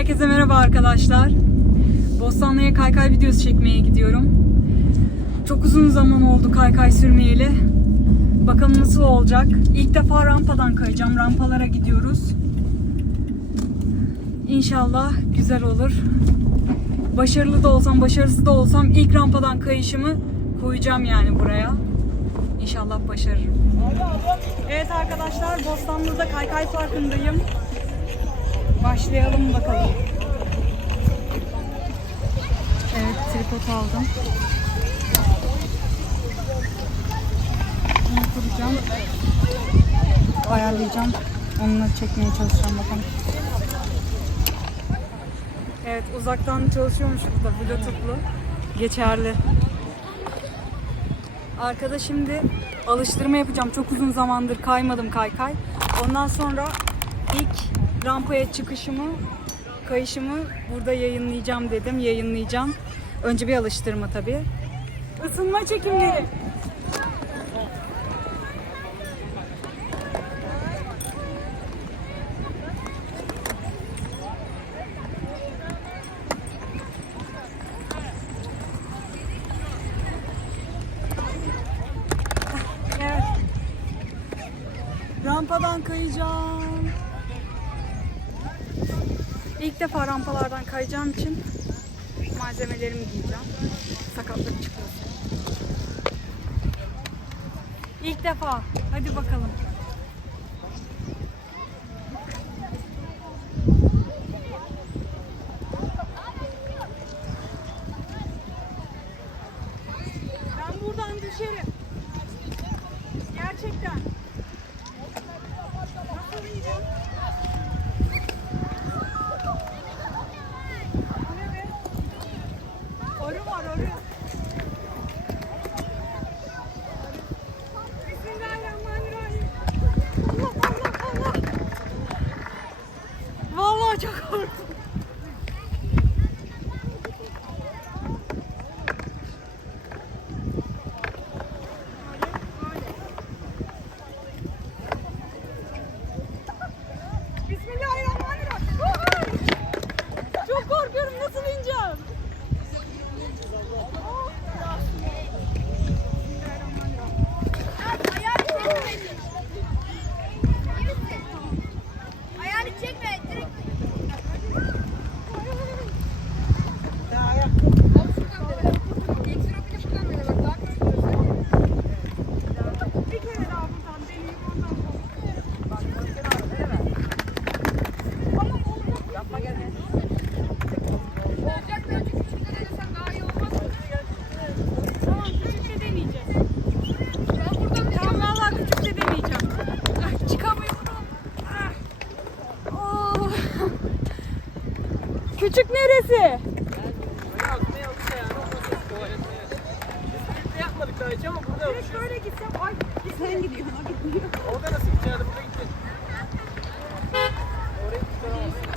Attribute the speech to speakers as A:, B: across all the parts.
A: Herkese merhaba arkadaşlar. Bostanlı'ya kaykay videosu çekmeye gidiyorum. Çok uzun zaman oldu kaykay sürmeyeli. Bakalım nasıl olacak. İlk defa rampadan kayacağım. Rampalara gidiyoruz. İnşallah güzel olur. Başarılı da olsam, başarısız da olsam ilk rampadan kayışımı koyacağım yani buraya. İnşallah başarırım. Evet arkadaşlar, Bostanlı'da Kaykay Parkı'ndayım. Başlayalım bakalım. Evet, tripod aldım. Bunu kuracağım. Ayarlayacağım. Onunla çekmeye çalışacağım bakalım. Evet, uzaktan çalışıyormuş burada Bluetooth'lu. Geçerli. Arkada şimdi alıştırma yapacağım. Çok uzun zamandır kaymadım kaykay. Ondan sonra ilk rampaya çıkışımı, kayışımı burada yayınlayacağım dedim. Yayınlayacağım. Önce bir alıştırma tabii. Isınma çekimleri. Rampadan kayacağım. İlk defa rampalardan kayacağım için malzemelerimi giyeceğim. Sakatlık çıkmasın. İlk defa. Hadi bakalım. Ben buradan düşerim. Gerçekten. Nasıl ineceğim? Bu ne be? Arı var arı. Bismillahirrahmanirrahim. Allah Allah Allah. Vallahi çok korktum. Bismillahirrahmanirrahim. Woohoo! Çok korkuyorum. Nasıl ineceğim?
B: Ayağını çekme. Direkt
A: Bir kere daha buradan deneyeyim. Ondan sonra.
B: olacak da önce küçükte denesen daha iyi olmaz mı?
A: Tamam küçükte deneyeceğiz.
B: Ben buradan
A: Tamam valla küçükte deneyeceğim. Ay, çıkamıyorum. Ah. Oh. Küçük neresi?
C: yapmadık daha hiç ama burada
A: Direkt böyle gitsem. Ay sen gidiyorsun o gitmiyor.
C: orada nasıl gideceğiz? Burada gittin. Oraya tutamazsın.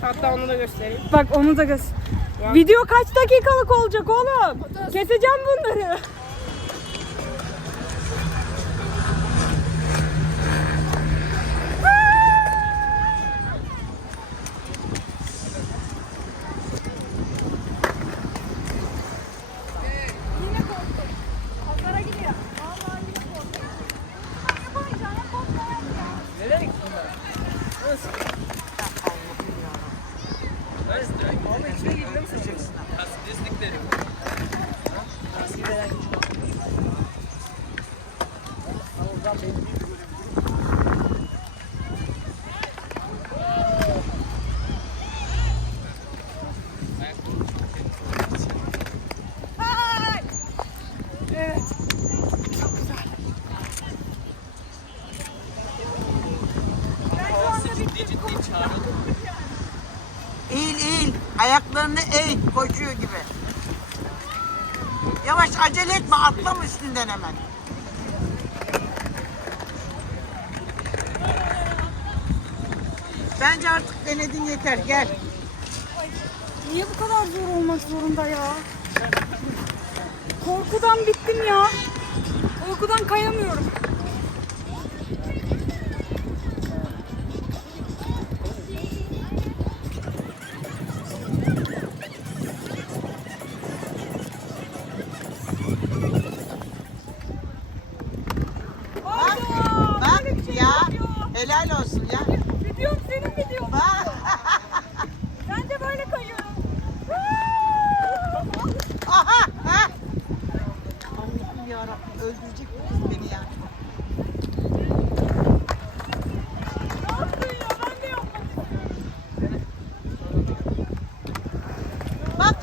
B: Hatta onu da göstereyim.
A: Bak onu da göz. Video kaç dakikalık olacak oğlum? Keseceğim bunları.
D: Koşuyor gibi. Yavaş acele etme. Atlama üstünden hemen. Bence artık denedin yeter. Gel.
A: Niye bu kadar zor olmak zorunda ya? Korkudan bittim ya. Korkudan kayamıyorum.
D: Öldürecek bu beni ya.
A: Ne yaptın ya? Ben de yapmak istiyorum.
D: Bak.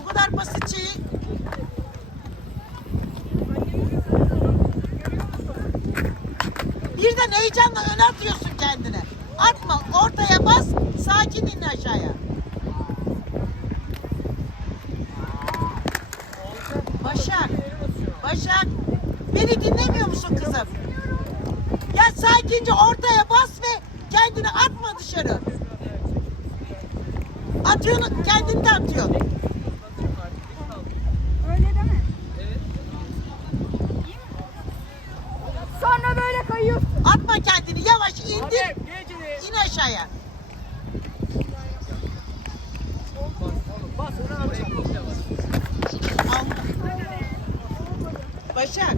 D: Bu kadar basit şeyi birden heyecanla öne atıyorsun kendine. Atma ortaya bas sakin in aşağıya. Başak. Başak. Beni dinlemiyor musun kızım? Ya sakince ortaya bas ve kendini atma dışarı. Atıyorsun, kendini de atıyorsun.
A: Öyle deme. Sonra böyle kayıyorsun.
D: Atma kendini, yavaş indir, in aşağıya.
C: Bas onu alacağım.
D: Al. Başak,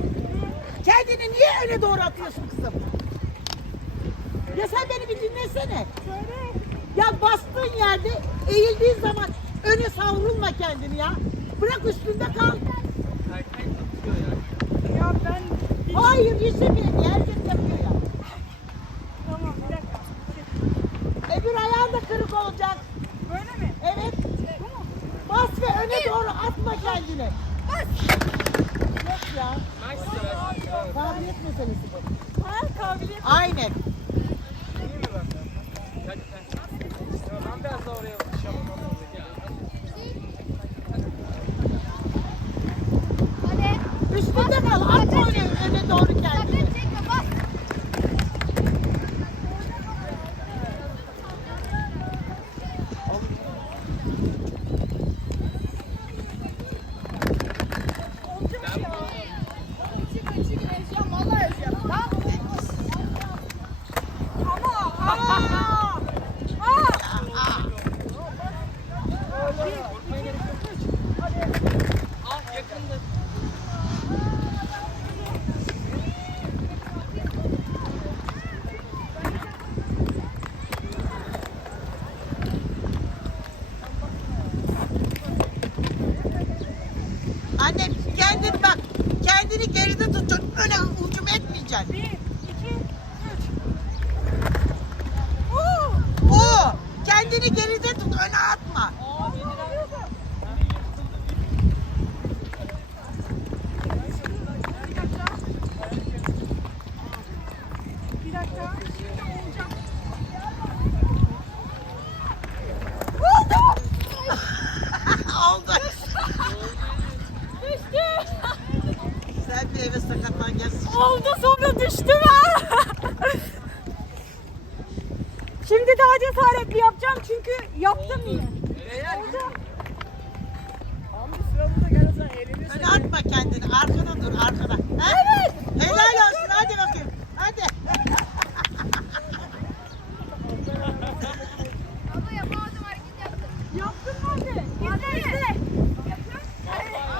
D: kendini niye öne doğru atıyorsun kızım? Ya sen beni bir dinlesene. Ya bastığın yerde eğildiğin zaman öne savrulma kendini ya. Bırak üstünde kal.
C: Ya.
A: Ben...
D: Hayır yüzemiyor. Herkes yapıyor ya.
A: Tamam bir dakika.
D: Öbür ayağın da kırık olacak.
A: Böyle mi?
D: Evet. Bas ve öne doğru atma kendini. Bas. Ya. Kabiliyet meselesi bu.
A: Ha kabiliyet.
D: Aynen.
C: İyi mi bak? Hadi sen. Ya Ben biraz daha oraya bakacağım.
B: Hadi.
D: Üstünde kal. Atma öne, öne doğru kendini.
B: Sakın çekme bas. Açık açık ezeceğim. Vallahi ezeceğim. Tamam.
A: Ama. Aa! Aa!
C: Ah yakındı.
D: Anne kendin bak. Kendini geride tutun. Öne hücum etmeyeceksin.
A: Bir, iki, üç.
D: Oo. Kendini geride tut. Öne atma.
A: Bir dakika. Şimdi olacak.
D: Oldu. Sen bir eve sakatlan gelsin.
A: Oldu sonra düştüm ha. Şimdi daha cesaretli yapacağım çünkü yaptım yine.
C: Eğer Hamdi sıramıza gelirsen elini
D: Öyle atma kendini. Arkada dur arkada. Evet. Helal olsun. Hadi bakayım. Hadi.
B: Abla yapamadım hareket yaptım.
A: Yaptın mı abi? Hadi işte.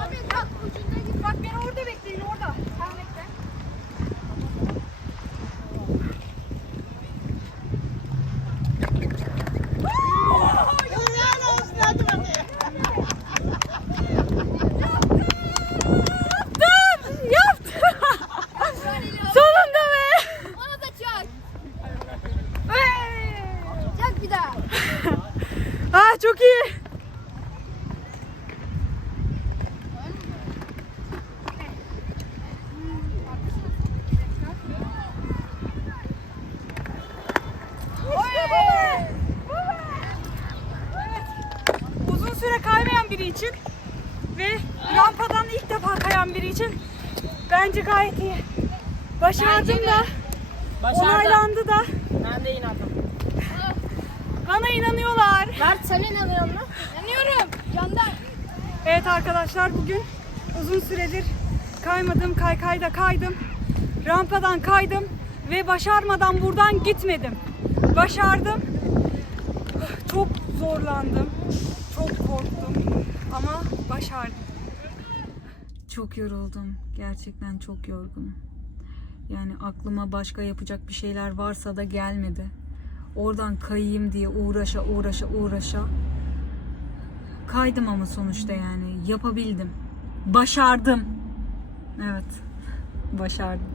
B: Abi bak ucunda git.
A: Bak beni orada bekleyin orada.
B: Sen bekle.
D: Helal olsun. Hadi bakayım.
A: Yaptım! Yaptım! Sonunda be!
B: Bana da çak.
A: Hey!
B: Çak bir daha.
A: Ah çok iyi. Uzun süre kaymayan biri için ve rampadan ilk defa kayan biri için bence gayet iyi. Başardım da, onaylandı da.
C: Ben de inandım.
A: Bana inanıyorlar.
B: Mert sen inanıyor musun? İnanıyorum. Candan.
A: Evet arkadaşlar bugün uzun süredir kaymadım, kaykayda kaydım. Rampadan kaydım ve başarmadan buradan gitmedim. Başardım. Çok zorlandım. Çok korktum ama başardım. Çok yoruldum. Gerçekten çok yorgunum. Yani aklıma başka yapacak bir şeyler varsa da gelmedi. Oradan kayayım diye uğraşa uğraşa uğraşa Kaydım ama sonuçta yani yapabildim. Başardım. Evet. Başardım.